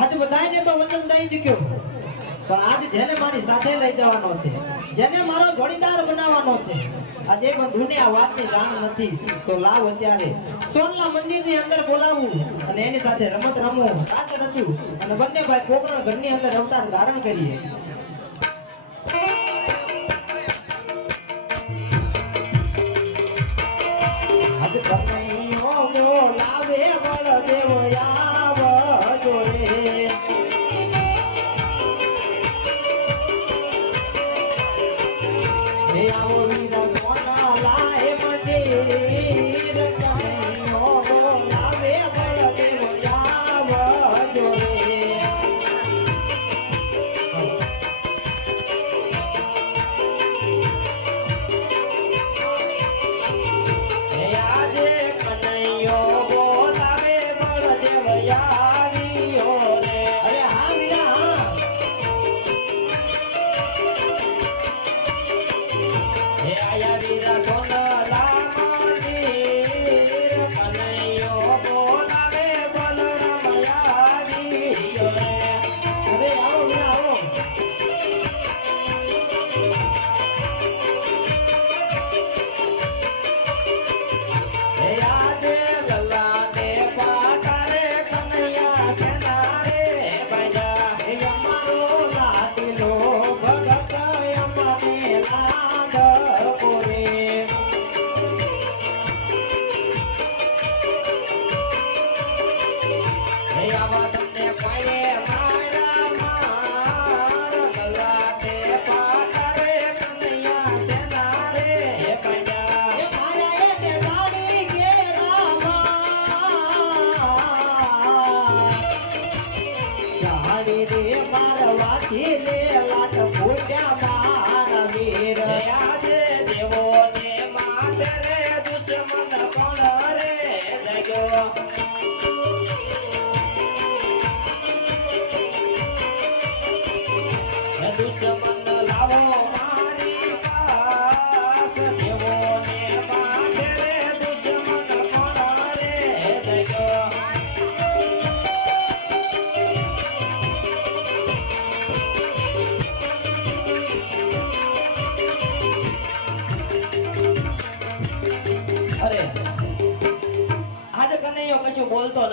આજ બધાયને તો વચન દઈ ચૂક્યો. પણ આજ જેને મારી સાથે લઈ જવાનો છે, જેને મારો જોડીદાર બનાવવાનો છે, આજે બંધુને આ વાતની જાણ નથી. તો લાવ અત્યારે સોનલા મંદિરની અંદર બોલાવું અને એની સાથે રમત રમવું રાત રચું અને બંને ભાઈ પોકરણ ઘરની અંદર અવતાર ધારણ કરીએ. આજ કનૈયો લાવે બળદેવ આવજો હે આયા વીરા સોનલા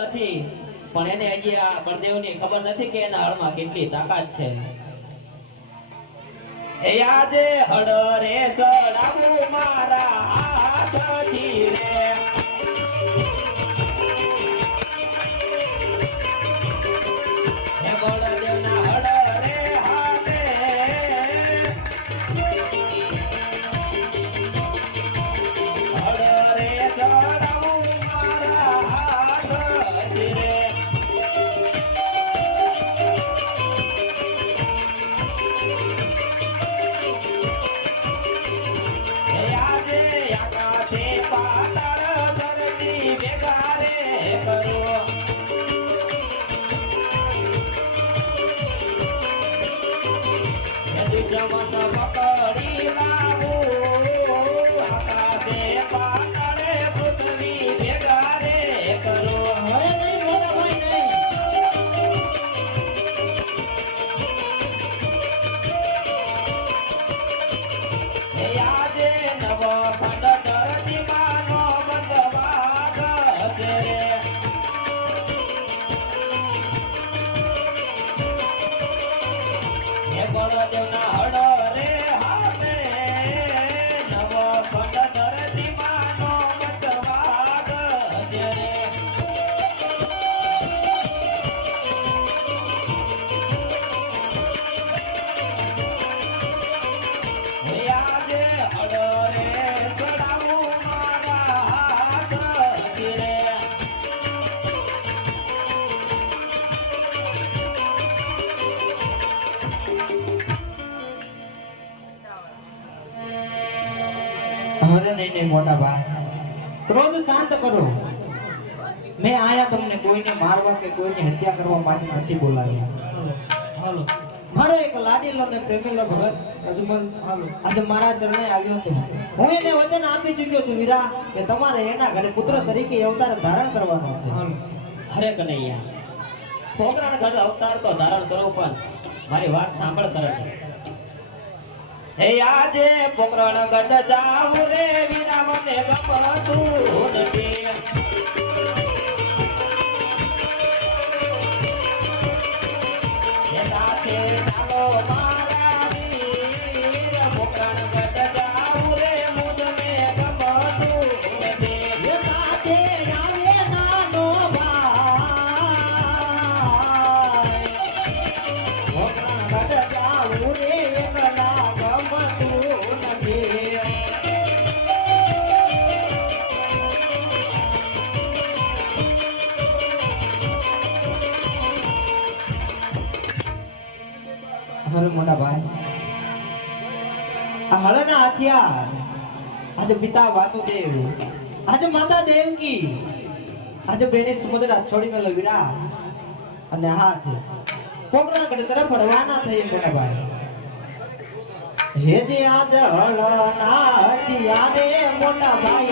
નથી. પણ એને હજી આ બળદેવની ખબર નથી કે એના હળમાં કેટલી તાકાત છે. યાદ હડ રે સડાવું મારા હાથથી રે. હૃદયને મોટા ભાઈ ક્રોધ શાંત કરો. મેં આયા તમને કોઈને મારવા કે કોઈને હત્યા કરવા માટે નથી બોલાવ્યા. હાલો. મારો એક લાડીલો ને પ્રેમીલો ભગત અજમલ આજે મારા ચરણે આવ્યો છે. હું એને વચન આપી ચૂક્યો છું વીરા કે તમારે એના ઘરે પુત્ર તરીકે અવતાર ધારણ કરવાનો છે. હરે કનૈયા છોકરાના ઘર અવતાર તો ધારણ કરો પણ મારી વાત સાંભળ કરે હે આજે પોકરણ ગઢ જાવું રે વિરામને ગપતું આ હળના હથિયાર. આજે પિતા વાસુદેવ, આજે માતા દેવકી, આજે બેને સુમદ્રા છોડીને લવિરા અને હાથ કોકરાગઢ તરફ રવાના થઈ કોને ભાઈ. હે જે આજ હળના હથિયારે મોટા ભાઈ